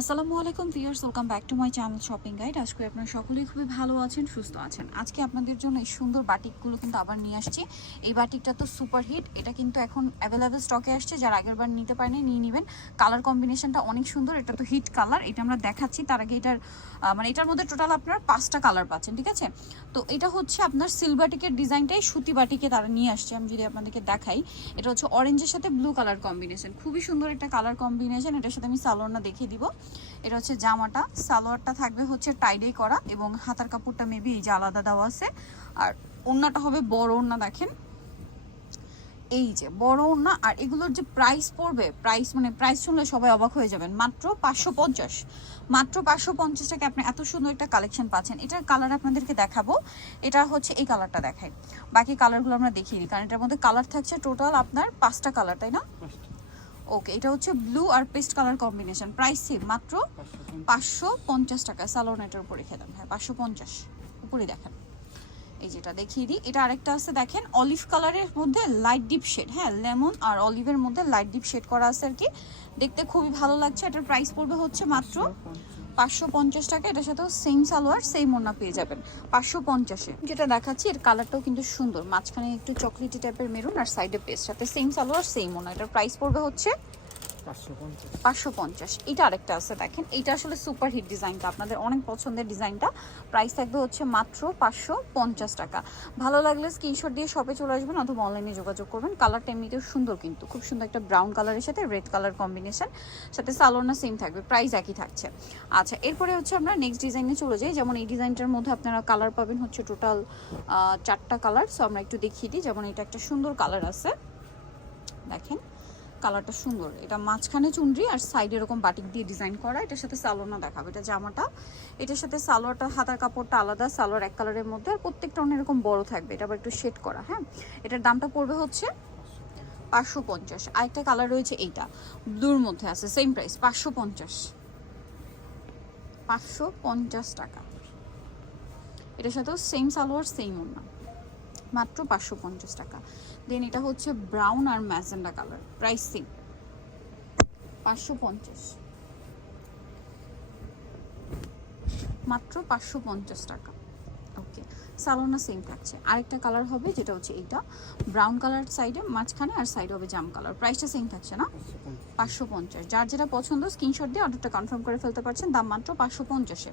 আসসালামু আলাইকুম viewers, welcome back to my channel shopping guide. আজকে আপনারা সকলেই খুবই ভালো আছেন, সুস্থ আছেন। আজকে আপনাদের জন্য এই সুন্দর বাটিকগুলো কিন্তু আবার নিয়ে আসছি। এই বাটিকটা তো সুপার হিট এটা কিন্তু এখন অ্যাভেলেবেল স্টকে আসছে। যারা আগের বার নিতে পারেনি, নিয়ে নেবেন। কালার কম্বিনেশনটা অনেক সুন্দর, এটা তো হিট কালার এটা আমরা দেখাচ্ছি, তার আগে এটার মানে এটার মধ্যে টোটাল আপনার পাঁচটা কালার পাচ্ছেন, ঠিক আছে? তো এটা হচ্ছে আপনার সিলবাটিকের ডিজাইনটাই সুতি বাটিকে তারা নিয়ে আসছে। আমি যদি আপনাদেরকে দেখাই, এটা হচ্ছে অরেঞ্জের সাথে ব্লু কালার কম্বিনেশন খুবই সুন্দর একটা কালার কম্বিনেশন এটার সাথে আমি সালোয়ারটা দেখিয়ে দিব। এটা হচ্ছে জামাটা, সালোয়ারটা থাকবে হচ্ছে টাইডে করা এবং হাতার কাপড়টা মেবি এই যে আলাদা দেওয়া আছে। আর ওড়নাটা হবে বড় ওড়না, দেখেন। এই যে বড় ওড়না, আর এগুলোর যে প্রাইস পড়বে প্রাইস মানে প্রাইস শুনলে সবাই অবাক হয়ে যাবেন। মাত্র পাঁচশো পঞ্চাশ। মাত্র পাঁচশো পঞ্চাশ টাকা আপনি এত সুন্দর একটা কালেকশন পাচ্ছেন। এটার কালার আপনাদেরকে দেখাবো। এটা হচ্ছে এই কালারটা দেখাই। বাকি কালারগুলো আমরা দেখিয়ে দিই, কারণ এটার মধ্যে কালার থাকছে টোটাল আপনার পাঁচটা কালার তাই না? ওকে এটা হচ্ছে ব্লু আর paste colour combination price same মাত্র পাঁচশো পঞ্চাশ টাকা। স্যালোনেটের উপরে রেখে দেন। হ্যাঁ পাঁচশো পঞ্চাশ। উপরে দেখেন। এই যেটা দেখিয়ে দিই, এটা আরেকটা আছে, দেখেন অলিভ কালারের মধ্যে লাইট ডিপ শেড হ্যাঁ লেমন আর অলিভের মধ্যে লাইট ডিপ শেড করা আছে আর কি। দেখতে খুবই ভালো লাগছে। এটার প্রাইস পড়বে হচ্ছে মাত্র পাঁচশো পঞ্চাশ টাকা, এটার সাথেও সেম সালোয়ার সেম ওনা পেয়ে যাবেন পাঁচশো পঞ্চাশে। যেটা দেখাচ্ছি, এর কালারটাও কিন্তু সুন্দর। মাঝখানে একটু চকলেটি টাইপের মেরুন আর সাইডে পেস্ট সাথে সেম সালোয়ার সেম ওনা এটার প্রাইস পড়বে হচ্ছে পাঁচশো পঞ্চাশ। এটা আরেকটা আছে, দেখেন। এইটা আসলে সুপার হিট ডিজাইনটা। আপনাদের অনেক পছন্দের ডিজাইনটা। প্রাইস থাকবে হচ্ছে মাত্র পাঁচশো পঞ্চাশ টাকা। ভালো লাগলে স্ক্রিনশট দিয়ে শপে চলে আসবেন অথবা অনলাইনে যোগাযোগ করবেন। কালারটা এমনিতেও সুন্দর কিন্তু। খুব সুন্দর একটা ব্রাউন কালারের সাথে রেড কালার কম্বিনেশন। সাথে সালোনা সেম থাকবে। প্রাইস একই থাকছে। আচ্ছা এরপরে হচ্ছে আমরা নেক্সট ডিজাইনে চলে যাই। যেমন এই ডিজাইনটার মধ্যে আপনারা কালার পাবেন হচ্ছে টোটাল চারটা কালার সো আমরা একটু দেখিয়ে দিই। যেমন এটা একটা সুন্দর কালার আছে। দেখেন। কালারটা সুন্দর। এটা মাঝখানে চুনরি আর সাইডে এরকম বাটিক দিয়ে ডিজাইন করা। এটার সাথে সালোয়ার দেখাবে। এটা জামাটা। এটার সাথে সালোয়ারটা হাতার কাপড়টা আলাদা সালোয়ার এক কালারের মধ্যে। আর প্রত্যেকটা অনেক এরকম বড় থাকবে। এটা আবার একটু শেড করা হ্যাঁ? এটার দামটা পড়বে হচ্ছে পাঁচশো পঞ্চাশ। আরেকটা কালার রয়েছে এইটা। ব্লুর মধ্যে আছে সেম প্রাইস পাঁচশো পঞ্চাশ। পাঁচশো পঞ্চাশ টাকা। এটার সাথেও সেম সালোয়ার সেম ওনা মাত্র পাঁচশো পঞ্চাশ টাকা। দেন এটা হচ্ছে ব্রাউন আর ম্যাজেন্ডা কালার প্রাইস সেম পাঁচশো পঞ্চাশ। মাত্র পাঁচশো পঞ্চাশ টাকা। ওকে সালোনা সেম থাকছে আরেকটা কালার হবে যেটা হচ্ছে এইটা। ব্রাউন কালার সাইডে মাঝখানে আর সাইডে হবে জাম কালার প্রাইসটা সেম থাকছে না? পাঁচশো পঞ্চাশ। যার যেটা পছন্দ স্ক্রিনশট দিয়ে অর্ডারটা কনফার্ম করে ফেলতে পারছেন দাম মাত্র পাঁচশো পঞ্চাশে।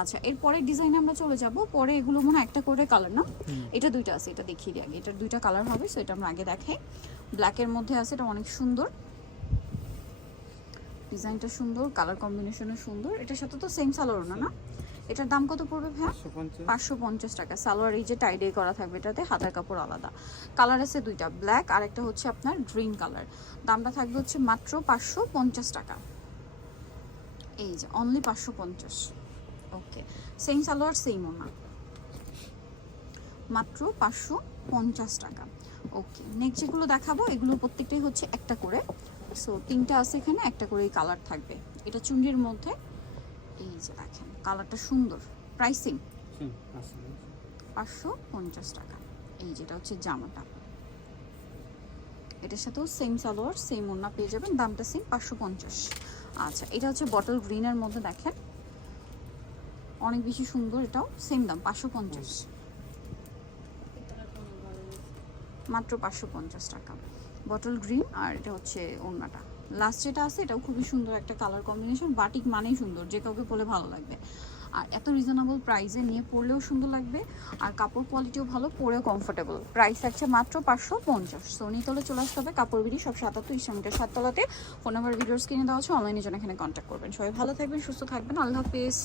আচ্ছা এরপরের ডিজাইনে আমরা চলে যাব। পরে এগুলো মনে একটা করে কালার না? এটা দুইটা আছে এটা দেখিয়ে দিই আগে। এটার দুইটা কালার হবে সো এটা আমরা আগে দেখাই। ব্ল্যাকের মধ্যে আছে এটা অনেক সুন্দর। ডিজাইনটা সুন্দর কালার কম্বিনেশনও সুন্দর। এটার সাথে তো সেম সালোয়ার না? না এটার দাম কত পড়বে ভাইয়া? পাঁচশো পঞ্চাশ। টাকা। সালোয়ার এই যে টাইডে করা থাকবে এটাতে হাতার কাপড় আলাদা। কালার আছে দুইটা ব্ল্যাক আর একটা হচ্ছে আপনার গ্রিন কালার দামটা থাকবে হচ্ছে মাত্র পাঁচশো পঞ্চাশ টাকা। এই যে অনলি পাঁচশো পঞ্চাশ। ওকে সেম সালোয়ার সেম ওনা মাত্র পাঁচশো পঞ্চাশ টাকা। ওকে নেক্সট যেগুলো দেখাবো এগুলো প্রত্যেকটাই হচ্ছে একটা করে। সো তিনটা আছে এখানে একটা করেই কালার থাকবে। এটা চুন্ডির মধ্যে এই যে দেখেন কালারটা সুন্দর। প্রাইসিং পাঁচশো পঞ্চাশ টাকা। এই যেটা হচ্ছে জামাটা। এটার সাথেও সেম সালোয়ার সেম ওড়না পেয়ে যাবেন দামটা সেম পাঁচশো পঞ্চাশ। আচ্ছা এটা হচ্ছে বটল গ্রিনের মধ্যে দেখেন। অনেক বেশি সুন্দর এটাও সেম দাম পাঁচশো পঞ্চাশ। মাত্র পাঁচশো পঞ্চাশ টাকা। বটল গ্রিন আর এটা হচ্ছে ওড়নাটা। লাস্ট যেটা আছে, এটাও খুবই সুন্দর একটা কালার কম্বিনেশন বাটিক মানেই সুন্দর, যে কাউকে পরে ভালো লাগবে। আর এত রিজনেবল প্রাইসে নিয়ে পরলেও সুন্দর লাগবে, আর কাপড় কোয়ালিটিও ভালো, পরেও কমফোর্টেবল প্রাইস থাকছে মাত্র পাঁচশো পঞ্চাশ। সোনি তলে চলে আসতে হবে কাপড় বিড়ি, সব সাতাত্তর ইসলামিটার সাততলাতে ফোন নাম্বার ভিডিওস কিনে দেওয়া আছে অনলাইনে জন্য এখানে কন্ট্যাক্ট করবেন। সবাই ভালো থাকবেন, সুস্থ থাকবেন। আল্লাহ হাফেজ।